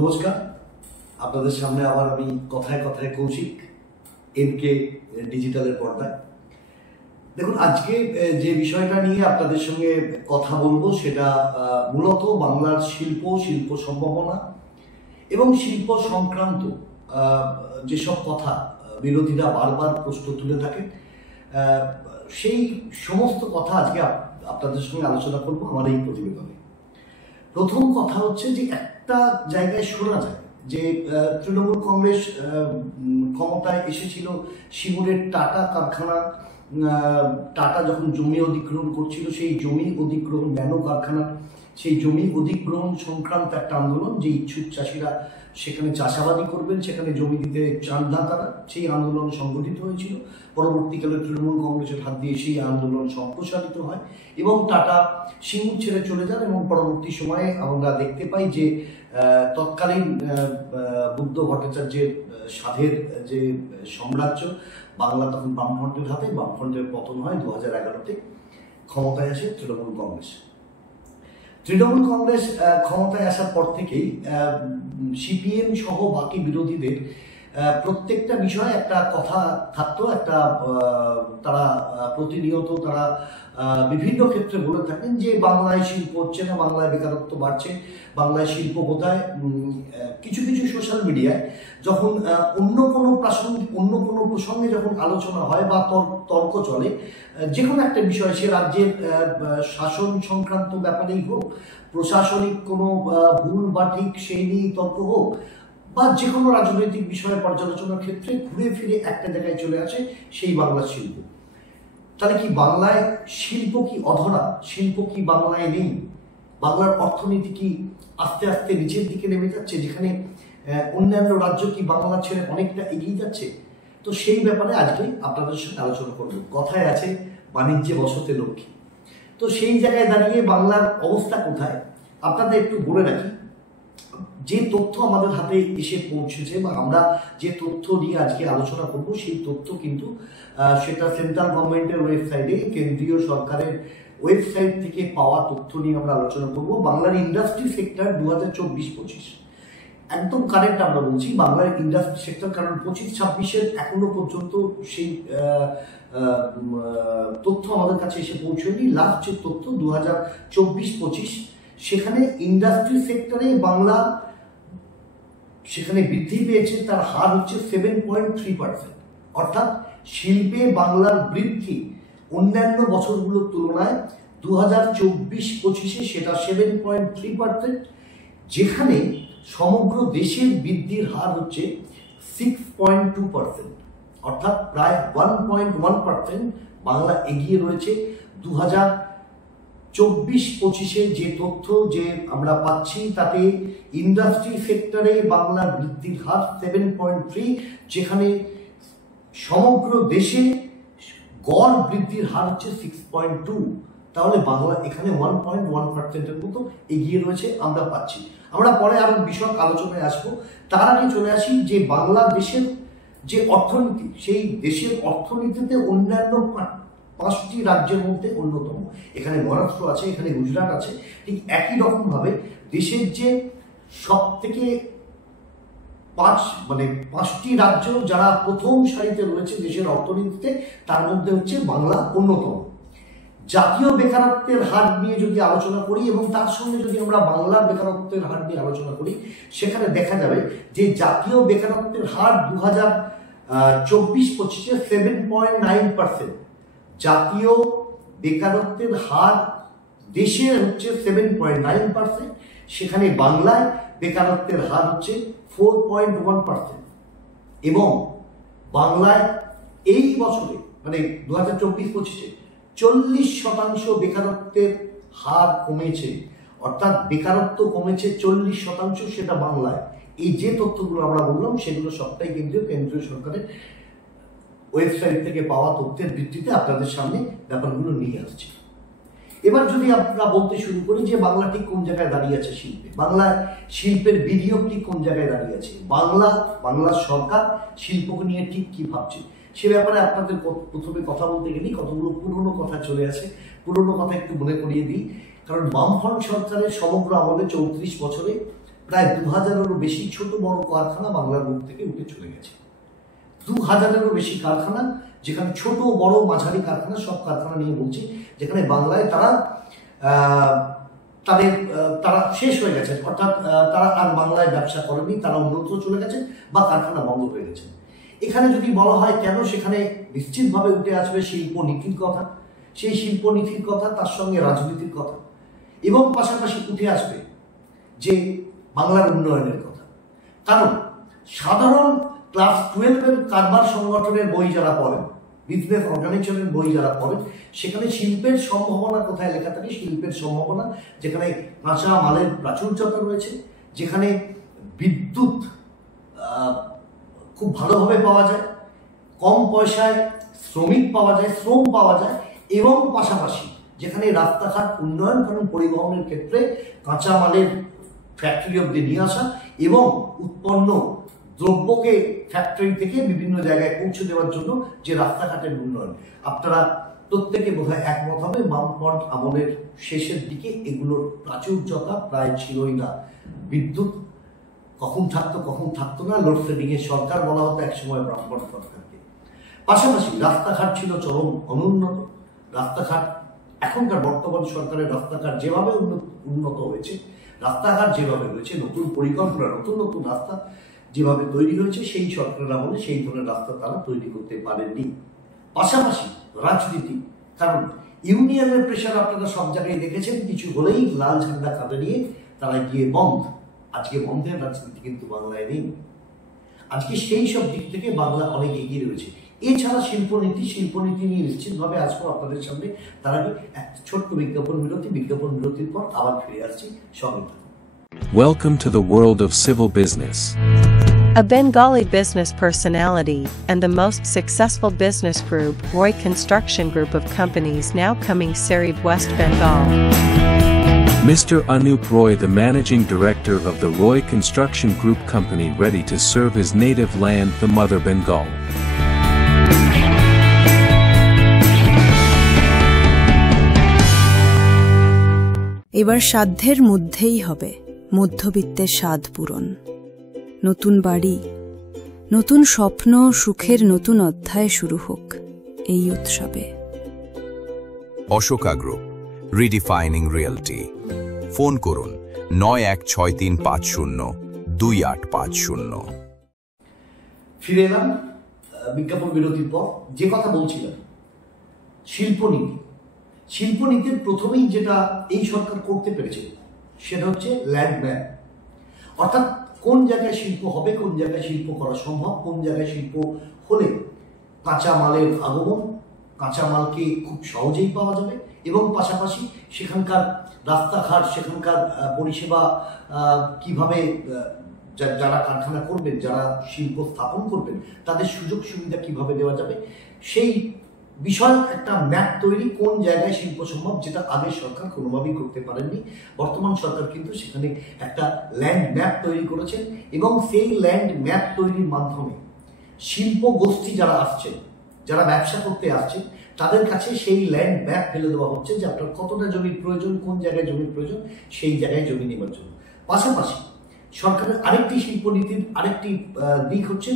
নমস্কার, আপনাদের সামনে আবার আমি কথায় কথায় কৌশিক, এনকে ডিজিটালের পর্দায়। দেখুন, আজকে যে বিষয়টা নিয়ে আপনাদের সঙ্গে কথা বলবো সেটা মূলত বাংলার শিল্প সম্ভাবনা এবং শিল্প সংক্রান্ত যেসব কথা বিরোধীরা বারবার প্রশ্ন তুলে থাকে, সেই সমস্ত কথা আজকে আপনাদের সঙ্গে আলোচনা করবো আমার এই প্রতিবেদনে। প্রথম কথা হচ্ছে যে একটা জায়গায় শোনা যায় যে তৃণমূল কংগ্রেস ক্ষমতায় এসেছিল সিঙ্গুরের টাটা কারখানা, টাটা যখন জমি অধিগ্রহণ করছিল সেই জমি অধিগ্রহণ ন্যানো কারখানা, সেই জমি অধিগ্রহণ সংক্রান্ত একটা আন্দোলন, যে ইচ্ছুক চাষিরা সেখানে চাষাবাদি করবেন, সেখানে জমি দিতে চান না তারা, সেই আন্দোলন সংগঠিত হয়েছিল। পরবর্তীকালে তৃণমূল কংগ্রেসের হাত দিয়ে সেই আন্দোলন সম্প্রসারিত হয় এবং টাটা সিঙ্গুর ছেড়ে চলে যান। এবং পরবর্তী সময়ে আমরা দেখতে পাই যে তৎকালীন বুদ্ধ ভট্টাচার্যের সাধের যে সাম্রাজ্য, বাংলা তখন বামফ্রন্টের হাতে, বামফ্রন্টের পতন হয় 2011-তে, ক্ষমতায় আসে তৃণমূল কংগ্রেস। তৃণমূল কংগ্রেস ক্ষমতায় আসার পর থেকেই সিপিএম সহ বাকি বিরোধীদের প্রত্যেকটা বিষয়ে একটা কথা থাকতো, একটা তারা প্রতিনিয়ত তারা বিভিন্ন ক্ষেত্রে বলে থাকেন যে বাংলায় শিল্প হচ্ছে না, বাংলায় বেকারত্ব বাড়ছে, বাংলায় শিল্প কোথায়। কিছু কিছু সোশ্যাল মিডিয়ায় যখন অন্য কোনো প্রসঙ্গে যখন আলোচনা হয় বা তর্ক চলে, যে কোনো একটা বিষয়, সে রাজ্যের শাসন সংক্রান্ত ব্যাপারেই হোক, প্রশাসনিক কোনো ভুল বা ঠিক সেই নিয়েই তর্ক হোক, বা যে কোনো রাজনৈতিক বিষয়ে পর্যালোচনার ক্ষেত্রে ঘুরে ফিরে একটা জায়গায় চলে আসে সেই বাংলার শিল্প। তাহলে কি বাংলায় শিল্প কি অধরা? শিল্প কি বাংলায় নেই? বাংলার অর্থনীতি কি আস্তে আস্তে নিচের দিকে নেমে যাচ্ছে, যেখানে অন্যান্য রাজ্য কি বাংলা ছেড়ে অনেকটা এগিয়ে যাচ্ছে? তো সেই ব্যাপারে আজকে আপনাদের সঙ্গে আলোচনা করব। কথায় আছে বাণিজ্যে বসতে লক্ষ্মী। তো সেই জায়গায় দাঁড়িয়ে বাংলার অবস্থা কোথায় আপনাদের একটু বলে রাখি। যে তথ্য আমাদের হাতে এসে পৌঁছেছে বা আমরা যে তথ্য নিয়ে আজকে আলোচনা করব, সেই তথ্য কিন্তু সেটা সেন্ট্রাল গভর্নমেন্টের ওয়েবসাইটে, কেন্দ্রীয় সরকারের ওয়েবসাইট থেকে পাওয়া তথ্য নিয়ে আমরা আলোচনা করব। বাংলার ইন্ডাস্ট্রি সেক্টর 2024-25 একদম কারেক্ট আমরা বলছি, বাংলার ইন্ডাস্ট্রি সেক্টর, কারণ 25-26-এর এখনো পর্যন্ত সেই তথ্য আমাদের কাছে এসে পৌঁছয়নি। লাস্ট যে তথ্য 2024-25, সেখানে ইন্ডাস্ট্রি সেক্টরে বাংলা সেখানে বৃদ্ধি পেয়েছে, তার হার হচ্ছে 7.3%। অর্থাৎ শিল্পে বাংলার বৃদ্ধি অন্যান্য বছরগুলোর তুলনায় 2024-25-এ সেটা 7.3%, যেখানে সমগ্র দেশের বৃদ্ধির হার হচ্ছে 6.2%। অর্থাৎ প্রায় 1.1% বাংলা এগিয়ে রয়েছে। 2024-25-এর যে তথ্য যে আমরা পাচ্ছি, তাতে ইন্ডাস্ট্রি সেক্টরে বাংলার বৃদ্ধির হার 7.3, যেখানে সমগ্র দেশে গড় বৃদ্ধির হার হচ্ছে 6.2। তাহলে বাংলা এখানে 1.1%-এর মতো এগিয়ে রয়েছে আমরা পাচ্ছি। আমরা পরে আরো বিষয় আলোচনায় আসবো। তার আগে চলে আসি যে বাংলাদেশের যে অর্থনীতি, সেই দেশের অর্থনীতিতে অন্যান্য 5টি রাজ্যের মধ্যে অন্যতম। এখানে মহারাষ্ট্র আছে, এখানে গুজরাট আছে। ঠিক একই রকম ভাবে দেশের যে সব থেকে 5টি রাজ্য যারা প্রথম সারিতে রয়েছে দেশের অর্থনীতিতে, তার মধ্যে হচ্ছে বাংলা অন্যতম। জাতীয় বেকারত্বের হার নিয়ে যদি আলোচনা করি এবং তার সঙ্গে যদি আমরা বাংলার বেকারত্বের হার নিয়ে আলোচনা করি, সেখানে দেখা যাবে যে জাতীয় বেকারত্বের হার 2024-25-এ 7.9%। জাতীয় বেকারত্বের হার দেশের হচ্ছে 7.9%, সেখানে বাংলায় বেকারত্বের হার হচ্ছে 4.1%। এবং বাংলায় এই বছরে 2024-25-এ 40% বেকারত্বের হার কমেছে। অর্থাৎ বেকারত্ব কমেছে 40%, সেটা বাংলায়। এই যে তথ্যগুলো আমরা বললাম, সেগুলো সবটাই কেন্দ্রীয় সরকারের ওয়েবসাইট থেকে পাওয়া তথ্যের ভিত্তিতে আপনাদের সামনে ব্যাপারগুলো নিয়ে আসছে। এবার যদি আমরা বলতে শুরু করি যে বাংলা ঠিক কোন জায়গায় দাঁড়িয়ে আছে শিল্পে, বাংলার শিল্পের বিনিয়োগ ঠিক কোন জায়গায় দাঁড়িয়ে আছে, বাংলার সরকার শিল্পকে নিয়ে ঠিক কি ভাবছে, সে ব্যাপারে আপনাদের প্রথমে কথা বলতে গেলেই কতগুলো পুরনো কথা চলে আসে। পুরনো কথা একটু মনে করিয়ে দিই, কারণ বামফ্রন্ট সরকারের সমগ্র আমলে 34 বছরে প্রায় 2000-এরও বেশি ছোট বড় কারখানা বাংলার বুক থেকে উঠে চলে গেছে। 2000-এরও বেশি কারখানা, যেখানে ছোট বড় মাঝারি কারখানা, সব কারখানা নিয়ে বলছি, যেখানে বাংলায় তারা শেষ হয়ে গেছে, অর্থাৎ তারা আর বাংলায় ব্যবসা করেনি, তারা অন্যত্র চলে গেছে বা কারখানা বন্ধ হয়ে গেছে। এখানে যদি বলা হয় কেন, সেখানে নিশ্চিতভাবে উঠে আসবে শিল্পনীতির কথা, সেই শিল্পনীতির কথা, তার সঙ্গে রাজনীতির কথা, এবং পাশাপাশি উঠে আসবে যে বাংলার উন্নয়নের কথা। কারণ সাধারণ ক্লাস 12-এর কারবার সংগঠনের বই যারা পড়েন, বিজনেস অর্গানাইজেশনের বই যারা পড়েন, সেখানে শিল্পের সম্ভাবনা কোথায় লেখা থাকে? শিল্পের সম্ভাবনা যেখানে কাঁচা মালের প্রাচুর্যতা রয়েছে, যেখানে বিদ্যুৎ খুব ভালোভাবে পাওয়া যায়, কম পয়সায় শ্রমিক পাওয়া যায়, শ্রম পাওয়া যায়, এবং পাশাপাশি যেখানে রাস্তাঘাট উন্নয়ন, কারণ পরিবহনের ক্ষেত্রে কাঁচা মালের ফ্যাক্টরি অব্দি নিয়ে আসা এবং উৎপন্ন দ্রব্যকে ফ্যাক্টরি থেকে বিভিন্ন জায়গায় পৌঁছে দেওয়ার জন্য যে রাস্তাঘাটের উন্নয়ন, আপনারা প্রত্যেকে বোধহয় একমত হবে বামফ্রন্ট আমলের শেষের দিকে এগুলোর প্রাচুর্যতা প্রায় ছিলই না। বিদ্যুৎ কখন থাকতো না, লোডশেডিং এর সরকার বলা হতো একসময় বামফ্রন্ট সরকারকে। পাশাপাশি রাস্তাঘাট ছিল চরম অনুন্নত। রাস্তাঘাট এখনকার বর্তমান সরকারের রাস্তাঘাট যেভাবে উন্নত হয়েছে, রাস্তাঘাট যেভাবে হয়েছে, নতুন পরিকল্পনা, নতুন রাস্তা যেভাবে তৈরি হয়েছে, সেই সরকারের আমলে সেই ধরনের রাস্তা তারা তৈরি করতে পারেননি। পাশাপাশি রাজনীতি, কারণ ইউনিয়নের প্রেশার আপনারা সব জায়গায় দেখেছেন, কিছু হলেই লাল ঝান্ডা কাঁধে নিয়ে তারা গিয়ে বন্ধ। আজকে বন্ধের রাজনীতি কিন্তু বাংলায় নেই। আজকে সেই সব দিক থেকে বাংলা অনেক এগিয়ে রয়েছে। এছাড়া শিল্পনীতি নিয়ে নিশ্চিতভাবে আসবো আপনাদের সামনে। তার আগে একটা ছোট্ট বিজ্ঞাপন বিরতির পর আবার ফিরে আসছি, সঙ্গে থাকুন। Welcome to the world of civil business. A Bengali business personality and the most successful business group, Roy Construction Group of companies, now coming Sarib, West Bengal. Mr. Anup Roy, the managing director of the Roy Construction Group company, ready to serve his native land, the mother Bengal. এবার সাধ্যের মধ্যেই হবে মধ্যবিত্তের স্বাদ পূরণ। নতুন বাড়ি, নতুন স্বপ্ন, সুখের নতুন অধ্যায় শুরু হোক এই উৎসবে। Ashoka group, রিডিফাইনিং realty. ফোন করুন 9163502850। ফিরে এলাম বিজ্ঞাপন বিরতির পর। যে কথা বলছিলাম, শিল্পনীতির প্রথমেই যেটা এই সরকার করতে পেরেছে সেটা হচ্ছে ল্যান্ড ম্যাপ, অর্থাৎ কোন জায়গায় শিল্প হবে, কোন জায়গায় শিল্প করা সম্ভব, কোন জায়গায় শিল্প হলে কাঁচা মালের আগমন, কাঁচা মালকে খুব সহজেই পাওয়া যাবে, এবং পাশাপাশি সেখানকার রাস্তাঘাট, সেখানকার পরিষেবা কিভাবে যারা কারখানা করবেন, যারা শিল্প স্থাপন করবেন, তাদের সুযোগ সুবিধা কিভাবে দেওয়া যাবে, সেই বিষয়ক একটা ম্যাপ তৈরি, কোন জায়গায় শিল্প সম্ভব, যেটা আগের সরকার কোনোভাবেই করতে পারেননি। বর্তমান সরকার কিন্তু সেখানে একটা ল্যান্ড ম্যাপ তৈরি করেছেন, এবং সেই ল্যান্ড ম্যাপ তৈরির মাধ্যমে শিল্প গোষ্ঠী যারা আসছেন, যারা ব্যবসা করতে আসছেন, তাদের কাছে সেই ল্যান্ড ম্যাপ ফেলে দেওয়া হচ্ছে যে আপনার কতটা জমির প্রয়োজন, কোন জায়গায় জমির প্রয়োজন, সেই জায়গায় জমি নেওয়ার জন্য। পাশাপাশি সরকারের আরেকটি শিল্পনীতির আরেকটি দিক হচ্ছে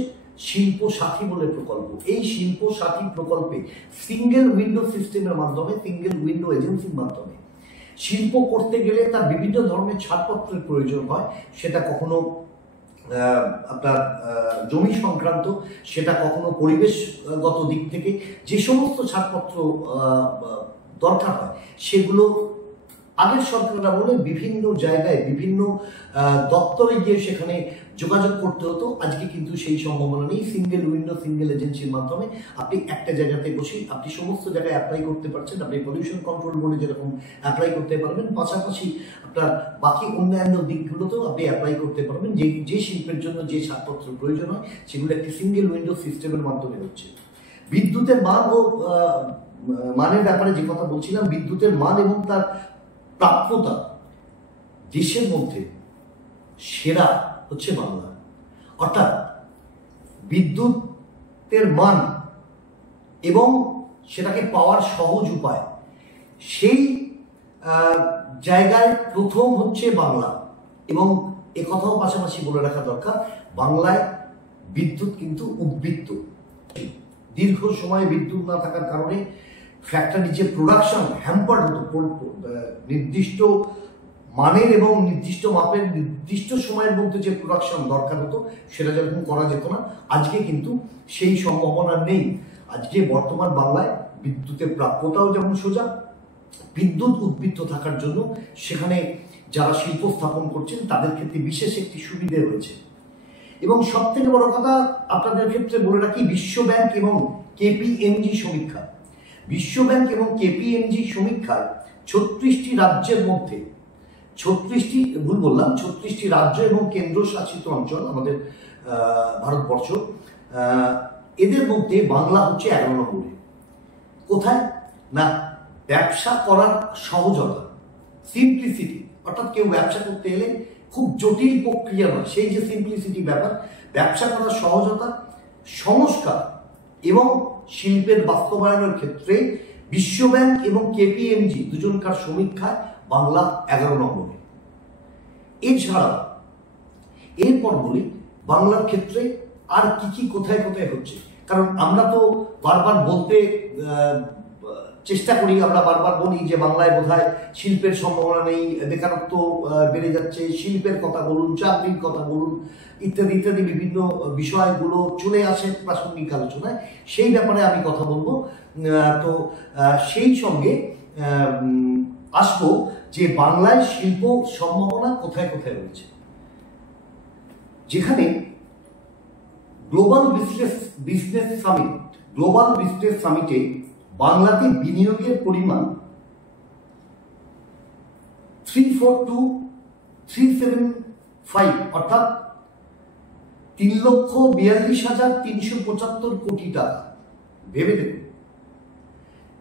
শিল্প সাথী বলে প্রকল্প। এই শিল্প সাথী প্রকল্পে সিঙ্গেল উইন্ডো সিস্টেমের মাধ্যমে, সিঙ্গেল উইন্ডো এজেন্সির মাধ্যমে শিল্প করতে গেলে তার বিভিন্ন ধরনের ছাড়পত্রের প্রয়োজন হয়। সেটা কখনো আপনার জমি সংক্রান্ত, সেটা কখনো পরিবেশগত দিক থেকে যে সমস্ত ছাড়পত্র দরকার হয়, সেগুলো আগের সরকাররা বলে বিভিন্ন জায়গায় বিভিন্ন দপ্তরে গিয়ে সেখানে যোগাযোগ করতে হতো। আজকে কিন্তু সেই সম্ভাবনা নেই। সিঙ্গেল উইন্ডো সিঙ্গেল এজেন্সির মাধ্যমে আপনি একটা জায়গাতে বসে আপনি সমস্ত জায়গায় অ্যাপ্লাই করতে পারছেন। আপনি পলিউশন কন্ট্রোল বোর্ডে যেরকম অ্যাপ্লাই করতে পারবেন, পাশাপাশি আপনার বাকি অন্যান্য দিকগুলোতেও আপনি অ্যাপ্লাই করতে পারবেন। যে শিল্পের জন্য যে ছাড়পত্র প্রয়োজন হয়, সেগুলো একটি সিঙ্গেল উইন্ডো সিস্টেমের মাধ্যমে হচ্ছে। বিদ্যুতের মান ও মানের ব্যাপারে যে কথা বলছিলাম, বিদ্যুতের মান এবং তার প্রাপ্যতা দেশের মধ্যে সেরা হচ্ছে বাংলা। অর্থাৎ বিদ্যুতের মান এবং সেটাকে পাওয়ার সহজ উপায়, সেই জায়গায় প্রথম হচ্ছে বাংলা, এবং এ কথাও পাশাপাশি বলে রাখা দরকার, বাংলায় বিদ্যুৎ কিন্তু উদ্বৃত্ত। দীর্ঘ সময় বিদ্যুৎ না থাকার কারণে ফ্যাক্টরি যে প্রোডাকশন হ্যাম্পার হতো, নির্দিষ্ট মানের এবং নির্দিষ্ট মাপের নির্দিষ্ট সময়ের মধ্যে যে প্রোডাকশন দরকার হতো সেটা যেরকম করা যেত না, আজকে কিন্তু সেই সম্ভাবনা নেই। আজকে বর্তমান বাংলায় বিদ্যুতের প্রাপ্যতাও যেমন সোজা, বিদ্যুৎ উদ্বৃত্ত থাকার জন্য সেখানে যারা শিল্প স্থাপন করছেন তাদের ক্ষেত্রে বিশেষ একটি সুবিধে রয়েছে। এবং সব থেকে বড় কথা আপনাদের ক্ষেত্রে বলে রাখি, বিশ্বব্যাংক এবং কেপিএমজি সমীক্ষা, বিশ্বব্যাংক এবং কেপিএমজি সমীক্ষায় 36টি রাজ্যের মধ্যে 36টি রাজ্য এবং কেন্দ্রশাসিত অঞ্চল আমাদের ভারতবর্ষ, এদের মধ্যে বাংলা হচ্ছে 11 নম্বরে। কোথায় না, ব্যবসা করার সহজতা, সিম্পলিসিটি, অর্থাৎ কেউ ব্যবসা করতে এলে খুব জটিল প্রক্রিয়া নয়, সেই যে সিম্পলিসিটি ব্যাপার, ব্যবসা করার সহজতা, সংস্কার এবং শিল্পের বাস্তবায়নের ক্ষেত্রে বিশ্বব্যাংক এবং কেপিএমজি দুজনকার সমীক্ষায় বাংলা 11 নম্বরে। এছাড়া এরপর বলি বাংলার ক্ষেত্রে আর কি কোথায় কোথায় হচ্ছে, কারণ আমরা তো বারবার বলতে চেষ্টা করি, আমরা বারবার বলি যে বাংলায় বোধহয় শিল্পের সম্ভাবনা নেই, বেকারত্ব বেড়ে যাচ্ছে, শিল্পের কথা বলুন, চাকরির কথা বলুন, ইত্যাদি ইত্যাদি বিভিন্ন বিষয়গুলো চলে আসে প্রাসঙ্গিক আলোচনায়, সেই ব্যাপারে আমি কথা বলবো। তো সেই সঙ্গে আসবো যে বাংলায় শিল্প সম্ভাবনা কোথায় কোথায় রয়েছে, যেখানে গ্লোবাল বিজনেস সামিটে বাংলাতে বিনিয়োগের পরিমাণ 342,375, অর্থাৎ 3,42,375 কোটি টাকা। ভেবে দেখুন,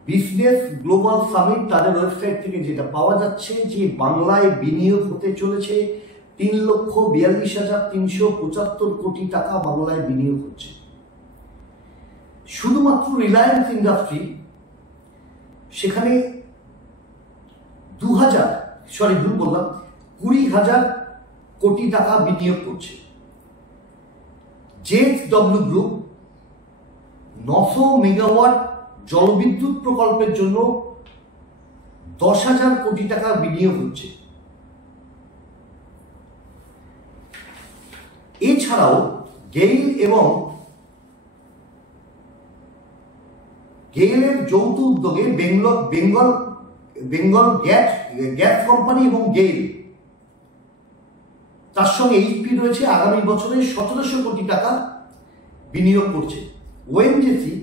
বিজনেস গ্লোবাল সামিট তাদের ওয়েবসাইট থেকে যেটা পাওয়া যাচ্ছে যে বাংলায় বিনিয়োগ হতে চলেছে 3,42,375 কোটি টাকা বাংলায় বিনিয়োগ হচ্ছে। শুধুমাত্র রিলায়েন্স ইন্ডাস্ট্রি সেখানে 20,000 কোটি টাকা বিনিয়োগ করছে। জেএসডব্লিউ গ্রুপ 900 মেগাওয়াট জলবিদ্যুৎ প্রকল্পের জন্য 10,000 কোটি টাকা বিনিয়োগ হচ্ছে। এছাড়াও গেইলের যৌথ উদ্যোগে বেঙ্গল গ্যাস কোম্পানি এবং গেইল, তার সঙ্গে এইচপি রয়েছে, আগামী বছরে 1700 কোটি টাকা বিনিয়োগ করছে। ওএনজিসি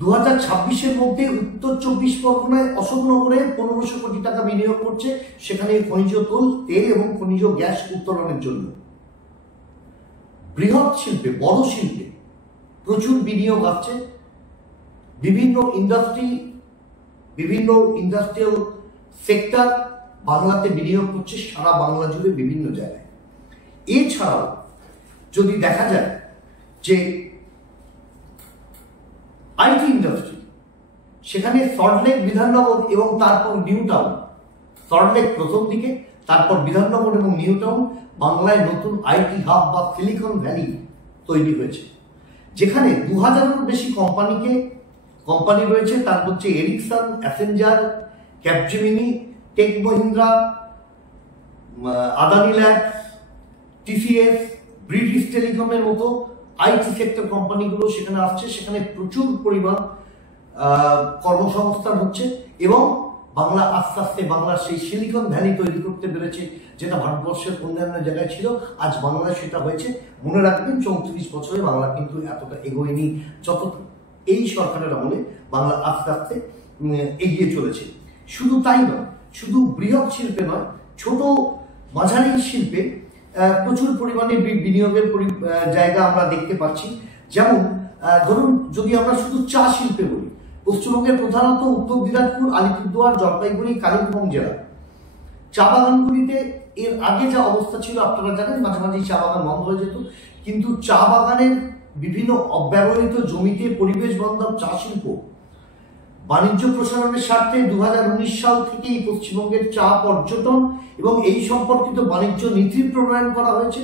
2026-এর মধ্যে উত্তর 24 পরগনায় অশোকনগরে 1500 কোটি টাকা বিনিয়োগ করছে, সেখানে খনিজ তেল এবং খনিজ গ্যাস উত্তোলনের জন্য। বৃহৎ শিল্পে, বড় শিল্পে প্রচুর বিনিয়োগ আসছে। বিভিন্ন ইন্ডাস্ট্রিয়াল সেক্টর বাংলাতে বিনিয়োগ করছে সারা বাংলা জুড়ে বিভিন্ন জায়গায়। এছাড়াও যদি দেখা যায় যে আইটি ইন্ডাস্ট্রি, সেখানে সল্টলেক, বিধাননগর এবং তারপর নিউ টাউন, সল্টলেক প্রথম দিকে, তারপর বিধাননগর এবং নিউ টাউন বাংলায় নতুন আইটি হাব বা সিলিকন ভ্যালি তৈরি হয়েছে, যেখানে 2000-এরও বেশি কোম্পানি রয়েছে। তার হচ্ছে Ericsson, Accenture, Capgemini, Tech Mahindra, Adani Labs, TCS, British টেলিকমের মতো আইটি সেক্টর কোম্পানিগুলো সেখানে আসছে। সেখানে প্রচুর পরিমাণ কর্মসংস্থান হচ্ছে এবং বাংলা আস্তে আস্তে বাংলার সেই সিলিকন ভ্যালি তৈরি করতে পেরেছে, যেটা ভারতবর্ষের অন্যান্য জায়গায় ছিল, আজ বাংলায় সেটা হয়েছে। মনে রাখবেন 34 বছরে বাংলা কিন্তু এতটা এগোয়নি যতটা এই সরকারের আমলে বাংলা আস্তে আস্তে এগিয়ে চলেছে। শুধু তাই নয়, শুধু বৃহৎ শিল্পে নয়, ছোট মাঝারি শিল্পে প্রচুর পরিমাণে বিনিয়োগের জায়গা আমরা দেখতে পাচ্ছি। যেমন ধরুন, যদি আমরা শুধু চা শিল্পে বলি, পশ্চিমবঙ্গের প্রধানত উত্তর দিনাজপুর, আলিপুরদুয়ার, জলপাইগুড়ি, কালিম্পং জেলা চা বাগানগুলিতে এর আগে যা অবস্থা ছিল আপনারা জানেন, মাঝে মাঝে চা বাগান বন্ধ হয়ে যেত, কিন্তু চা বাগানের বিভিন্ন অব্যবহৃত জমিতে পরিবেশ বান্ধব চা শিল্প বাণিজ্য প্রসারণের স্বার্থে 2019 সাল থেকেই পশ্চিমবঙ্গের চা পর্যটন এবং এই সম্পর্কিত বাণিজ্য নীতি প্রণয়ন করা হয়েছে,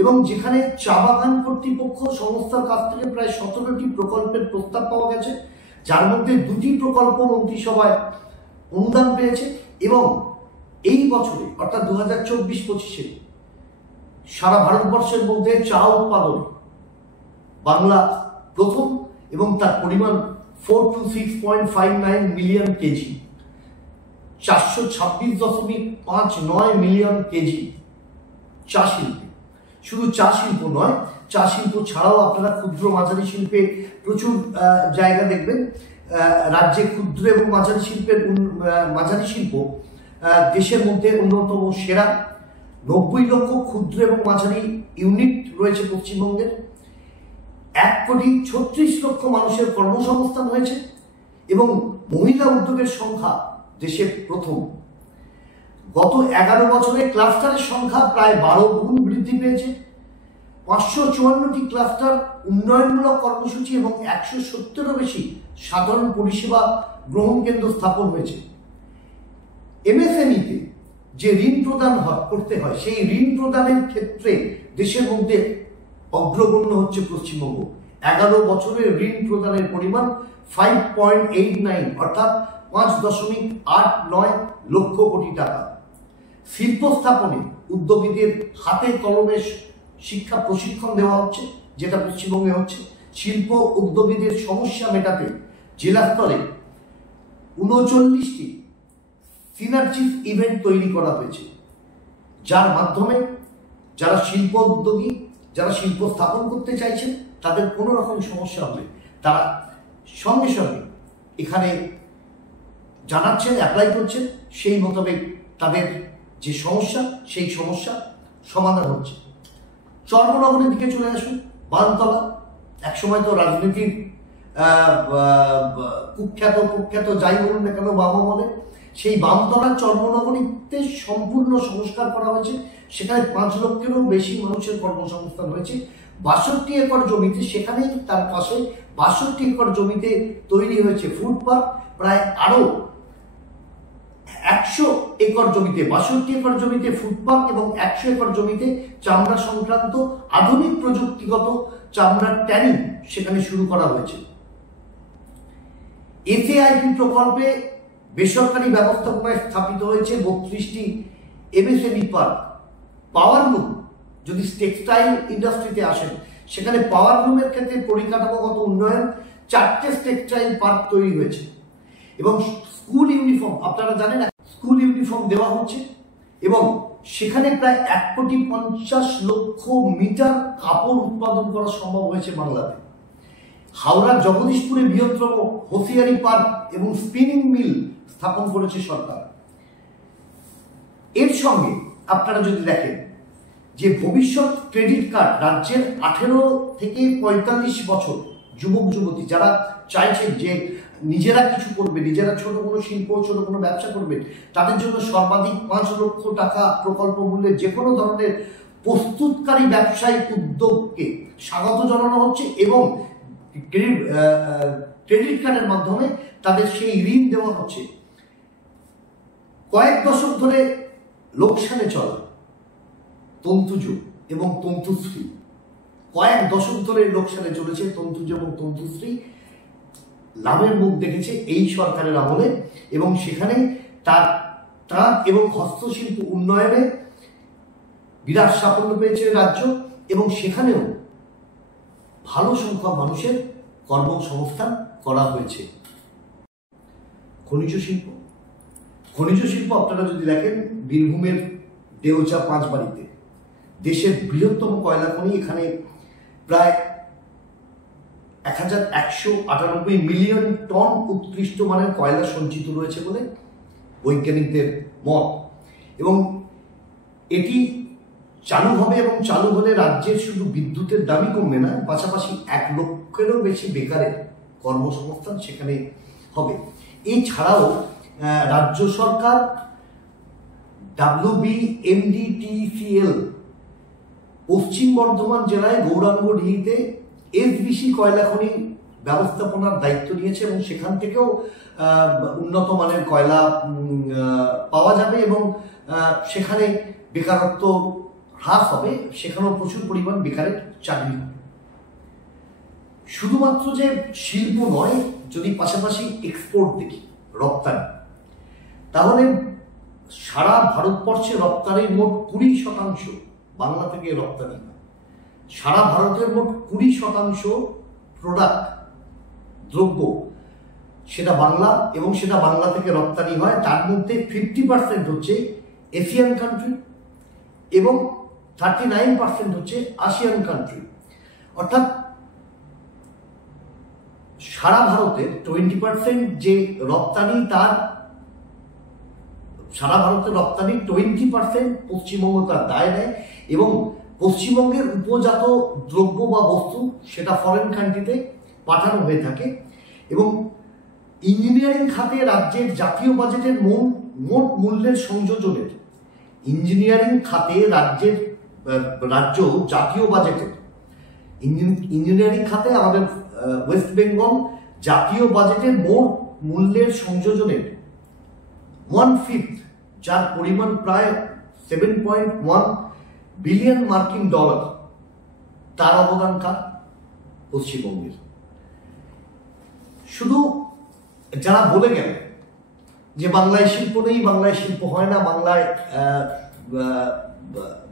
এবং যেখানে চা বাগান কর্তৃপক্ষ সংস্থার কাছ থেকে প্রায় 17টি প্রকল্পের প্রস্তাব পাওয়া গেছে, যার মধ্যে 2টি প্রকল্প মন্ত্রিসভায় অনুদান পেয়েছে। এবং এই বছরে অর্থাৎ 2024-25-এ সারা ভারতবর্ষের মধ্যে চা উৎপাদন বাংলা প্রথম, এবং তার পরিমাণ 426.59 মিলিয়ন কেজি, 426.59 মিলিয়ন কেজি চা শিল্পে। শুধু চা শিল্প নয়, চা শিল্প ছাড়াও আপনারা ক্ষুদ্র মাঝারি শিল্পে প্রচুর জায়গা দেখবেন। রাজ্যে ক্ষুদ্র এবং মাঝারি শিল্প দেশের মধ্যে অন্যতম সেরা। 90 লক্ষ ক্ষুদ্র এবং মাঝারি ইউনিট রয়েছে পশ্চিমবঙ্গের। 1,36 লক্ষ মানুষের কর্মসংস্থান হয়েছে, এবং মহিলা উদ্যোগের সংখ্যা দেশে প্রথম। গত 11 বছরে ক্লাস্টারের সংখ্যা প্রায় 12 গুণ বৃদ্ধি পেয়েছে। 554টি ক্লাস্টার উন্নয়নমূলক কর্মসূচি এবং 170-এরও বেশি সাধারণ পরিষেবা গ্রহণ কেন্দ্র স্থাপন হয়েছে। এমএসএমইতে যে ঋণ প্রদান করতে হয়, সেই ঋণ প্রদানের ক্ষেত্রে দেশের মধ্যে অগ্রগণ্য হচ্ছে পশ্চিমবঙ্গ। 11 বছরের ঋণ প্রদানের পরিমাণ 5.89 অর্থাৎ 5.89 লক্ষ কোটি টাকা। শিল্প স্থাপনে উদ্যোগীদের হাতে কলমে শিক্ষা প্রশিক্ষণ দেওয়া হচ্ছে, যেটা পশ্চিমবঙ্গে হচ্ছে। শিল্প উদ্যোগীদের সমস্যা মেটাতে জেলা স্তরে 39টি সিনার্জিস ইভেন্ট তৈরি করা হয়েছে, যার মাধ্যমে যারা শিল্প উদ্যোগী, যারা শিল্প স্থাপন করতে চাইছেন, তাদের কোনো রকম সমস্যা হলে তারা সঙ্গে সঙ্গে এখানে জানাচ্ছেন, অ্যাপ্লাই করছেন, সেই মোতাবেক তাদের যে সমস্যা, সেই সমস্যা সমাধান হচ্ছে। চর্মনগরের দিকে চলে আসুন। বানতলা একসময় তো রাজনীতির কুখ্যাত যাই বলুন না কেন বাম আমলে, সেই বামতলা চর্মনগরীতে সম্পূর্ণ সংস্কার করা হয়েছে। সেখানে 5 লক্ষেরও বেশি মানুষের কর্মসংস্থান হয়েছে। 62 একর জমিতে, সেখানেই তার পাশে 62 একর জমিতে তৈরি হয়েছে ফুড পার্ক। প্রায় আরো 100 একর জমিতে, 62 একর জমিতে ফুড পার্ক এবং 100 একর জমিতে চামড়া সংক্রান্ত আধুনিক প্রযুক্তিগত চামড়ার ট্যানিং সেখানে শুরু করা হয়েছে। এসএআইপি প্রকল্পে বেসরকারি ব্যবস্থাপনায় স্থাপিত হয়েছে 32টি এমএসএমই পার্ক। পাওয়ার লুম, যদি টেক্সটাইল ইন্ডাস্ট্রিতে আসেন, সেখানে পাওয়ার লুমের ক্ষেত্রে পরিকাঠামোগত উন্নয়ন, 4টে টেক্সটাইল পার্ক তৈরি হয়েছে। এবং স্কুল ইউনিফর্ম, আপনারা জানেন স্কুল ইউনিফর্ম দেওয়া হচ্ছে, এবং সেখানে প্রায় 1,50 লক্ষ মিটার কাপড় উৎপাদন করা সম্ভব হয়েছে বাংলাতে। হাওড়ার জগদীশপুরে বৃহত্তম হোসিয়ারি পার্ক এবং স্পিনিং মিল স্থাপন করেছে সরকার। এর সঙ্গে আপনারা যদি দেখেন যে ভবিষ্যৎ ক্রেডিট কার্ড, রাজ্যের 18 থেকে 45 বছর যুবক যুবতী যারা চাইছেন যে নিজেরা কিছু করবে, নিজেরা ছোট কোনো শিল্প, ছোট কোনো ব্যবসা করবে, তাদের জন্য সর্বাধিক 5 লক্ষ টাকা প্রকল্প মূল্যে যে কোনো ধরনের প্রস্তুতকারী ব্যবসায়িক উদ্যোগকে স্বাগত জানানো হচ্ছে, এবং ক্রেডিট কার্ডের মাধ্যমে তাদের সেই ঋণ দেওয়া হচ্ছে। কয়েক দশক ধরে লোকসানে চলা তন্তুজ এবং তন্তুশ্রী, কয়েক দশক ধরে লোকসানে চলেছে তন্তুজ এবং তন্তুশ্রী, লাভের মুখ দেখেছে এই সরকারের আমলে, এবং সেখানে তাঁত এবং হস্তশিল্প উন্নয়নে বিরাট সাফল্য পেয়েছে রাজ্য, এবং সেখানেও ভালো সংখ্যক মানুষের কর্মসংস্থান করা হয়েছে। খনিজ শিল্প আপনারা যদি দেখেন, বীরভূমের দেওচা 5 বাড়িতে দেশের বৃহত্তম কয়লা খনি, এখানে প্রায় 1198 মিলিয়ন টন উৎকৃষ্ট মানের কয়লা সঞ্চিত রয়েছে বলে বৈজ্ঞানিকদের মত, এবং এটি চালু হবে, এবং চালু হলে রাজ্যের শুধু বিদ্যুতের দামই কমবে না, পাশাপাশি 1 লক্ষেরও বেশি বেকারের কর্মসংস্থান সেখানে হবে। এছাড়াও রাজ্য সরকার WBMDTCL পশ্চিম বর্ধমান জেলায় গৌরাঙ্গডিহিতে SBC কয়লা খনি ব্যবস্থাপনার দায়িত্ব নিয়েছে এবং সেখান থেকেও উন্নত মানের কয়লা পাওয়া যাবে এবং সেখানে বেকারত্ব হ্রাস হবে, সেখানেও প্রচুর পরিমাণ বেকারের চাকরি হবে। শুধুমাত্র যে শিল্প নয়, যদি পাশাপাশি এক্সপোর্ট দেখি, রপ্তানি, তাহলে সারা ভারতবর্ষে রপ্তানির মোট 20% বাংলা থেকে রপ্তানি হয়। সারা ভারতের মোট 20% প্রোডাক্ট, দ্রব্য, সেটা বাংলা এবং সেটা বাংলা থেকে রপ্তানি হয়। তার মধ্যে 50% হচ্ছে এশিয়ান কান্ট্রি এবং 39% হচ্ছে আসিয়ান কান্ট্রি। অর্থাৎ সারা ভারতের 20% যে রপ্তানি, তার সারা ভারতের রপ্তানি 20% পশ্চিমবঙ্গ তার দায় নেয় এবং পশ্চিমবঙ্গের উপজাত দ্রব্য বা বস্তু সেটা ফরেন কান্ট্রিতে পাঠানো হয়ে থাকে। এবং ইঞ্জিনিয়ারিং খাতে রাজ্যের জাতীয় বাজেটের মোট মূল্যের সংযোজনের, ইঞ্জিনিয়ারিং খাতে রাজ্য জাতীয় বাজেটের, ইঞ্জিনিয়ারিং খাতে আমাদের ওয়েস্ট বেঙ্গল জাতীয় বাজেটের মোট মূল্যের সংযোজনের 1/5, যার পরিমাণ প্রায় 7.1 বিলিয়ন মার্কিন ডলার, তার অবদান কার? পশ্চিমবঙ্গের। শুধু যারা বলে গেল যে বাংলায় শিল্প নেই, বাংলায় শিল্প হয় না,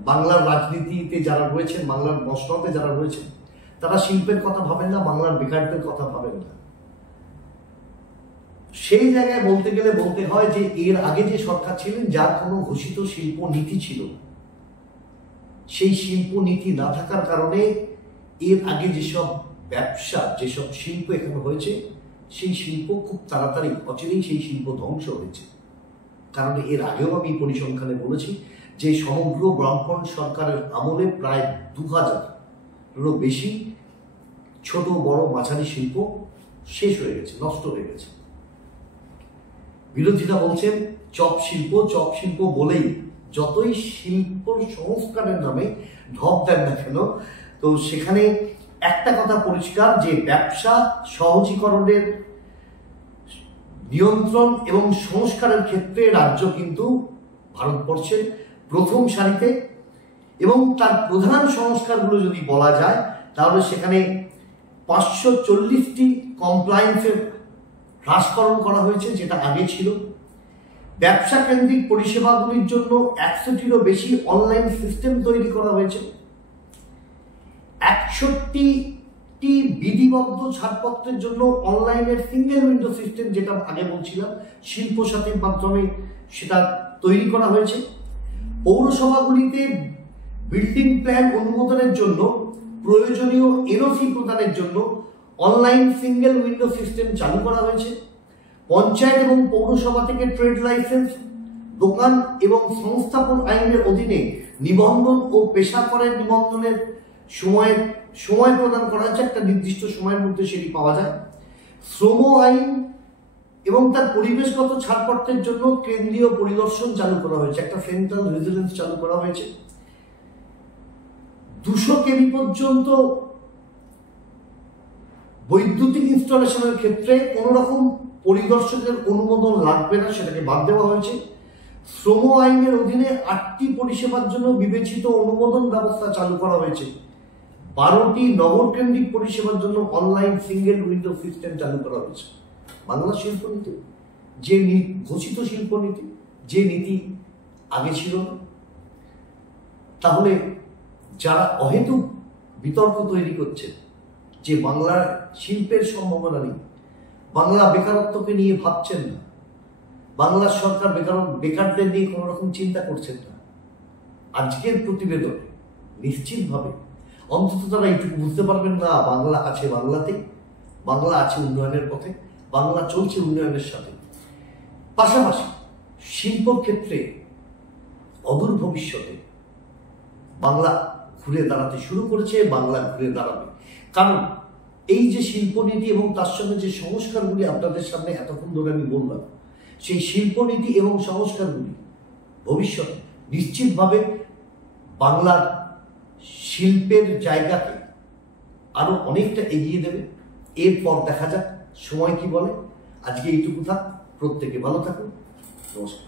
বাংলার রাজনীতিতে যারা রয়েছেন, বাংলার মসনদে যারা রয়েছেন, তারা শিল্পের কথা ভাবেন না, বাংলার বেকারদের কথা ভাবেন না। সেই জায়গায় বলতে গেলে বলতে হয় যে এর আগে যে সরকার ছিলেন, যার কোনো ঘোষিত শিল্প নীতি ছিল, সেই শিল্প নীতি না থাকার কারণে এর আগে যেসব ব্যবসা, যেসব শিল্প এখানে হয়েছে, সেই শিল্প খুব তাড়াতাড়ি, অচিরেই সেই শিল্প ধ্বংস হয়েছে। কারণ এর আগেও আমি পরিসংখ্যানে বলেছি যে সমগ্র ব্রাহ্মণ সরকারের আমলে প্রায় 2000-এরও বেশি ছোট বড় মাঝারি শিল্প শেষ হয়ে গেছে, নষ্ট হয়ে গেছে। বিরোধীরা বলছেন চপ শিল্প বলেই যতই শিল্প সংস্কারের নামে ঢপ দেন না কেন, তো সেখানে একটা কথা পরিষ্কার যে ব্যবসা সহজীকরণের নিয়ন্ত্রণ এবং সংস্কারের ক্ষেত্রে রাজ্য কিন্তু ভারতবর্ষের প্রথম সারিতে। এবং তার প্রধান সংস্কারগুলো যদি বলা যায় তাহলে সেখানে 540টি কমপ্লায়েন্সের হ্রাসকরণ করা হয়েছে, যেটা আগে ছিল। ব্যবসা কেন্দ্রিক পরিষেবাগুলির জন্য 100টিরও বেশি অনলাইন সিস্টেম তৈরি করা হয়েছে। 61টি বিধিবদ্ধ ছাড়পত্রের জন্য অনলাইনের সিঙ্গেল উইন্ডো সিস্টেম, যেটা আগে বলছিলাম শিল্প সাথীর মাধ্যমে সেটা তৈরি করা হয়েছে। পৌরসভাগুলিতে বিল্ডিং প্ল্যান অনুমোদনের জন্য প্রয়োজনীয় এনওসি প্রদানের জন্য অনলাইন সিঙ্গেল উইন্ডো সিস্টেম চালু করা হয়েছে। পঞ্চায়েত এবং পৌরসভা থেকে ট্রেড লাইসেন্স, দোকান এবং সংস্থাপন আইনের অধীনে নিবন্ধন ও পেশা করের নিবন্ধনের সময় প্রদান করা হয়েছে, একটা নির্দিষ্ট সময়ের মধ্যে সেটি পাওয়া যায়। শ্রম আইন এবং তার পরিবেশগত ছাড়পত্রের জন্য কেন্দ্রীয় পরিদর্শন চালু করা হয়েছে, একটা সেন্ট্রাল ভিজিলেন্স চালু করা হয়েছে। 200 কেভি পর্যন্ত বৈদ্যুতিক ইনস্টলেশনের ক্ষেত্রে কোন রকম পরিদর্শকের অনুমোদন লাগবে না, সেটাকে বাদ দেওয়া হয়েছে। শ্রম আইনের অধীনে 8টি পরিষেবার জন্য বিবেচিত অনুমোদন ব্যবস্থা চালু করা হয়েছে। 12টি নগর কেন্দ্রিক পরিষেবার জন্য অনলাইন সিঙ্গেল উইন্ডো সিস্টেম চালু করা হয়েছে। বাংলা শিল্পনীতি, যে ঘোষিত শিল্পনীতি, যে নীতি আগে ছিল না। তাহলে যারা অহেতুক বিতর্ক তৈরি করছে যে বাংলার শিল্পের সম্ভাবনা নেই, বাংলা বেকারত্বকে নিয়ে ভাবছেন না, বাংলার সরকার বেকারদের নিয়ে কোনো রকম চিন্তা করছেন না, আজকের প্রতিবেদনে নিশ্চিতভাবে অন্তত তারা এইটুকু বুঝতে পারবেন না, বাংলা আছে বাংলাতে, বাংলা আছে উন্নয়নের পথে, বাংলা চলছে উন্নয়নের সাথে। পাশাপাশি শিল্প ক্ষেত্রে অদূর ভবিষ্যতে বাংলা ঘুরে দাঁড়াতে শুরু করেছে, বাংলা ঘুরে দাঁড়াবে। কারণ এই যে শিল্পনীতি এবং তার সঙ্গে যে সংস্কারগুলি আপনাদের সামনে এতক্ষণ ধরে আমি বললাম, সেই শিল্পনীতি এবং সংস্কারগুলি ভবিষ্যতে নিশ্চিতভাবে বাংলার শিল্পের জায়গাকে আরো অনেকটা এগিয়ে দেবে এরপর দেখা যাক সময় কি বলে। আজকে এইটুকু থাক, প্রত্যেকে ভালো থাকুন, নমস্কার।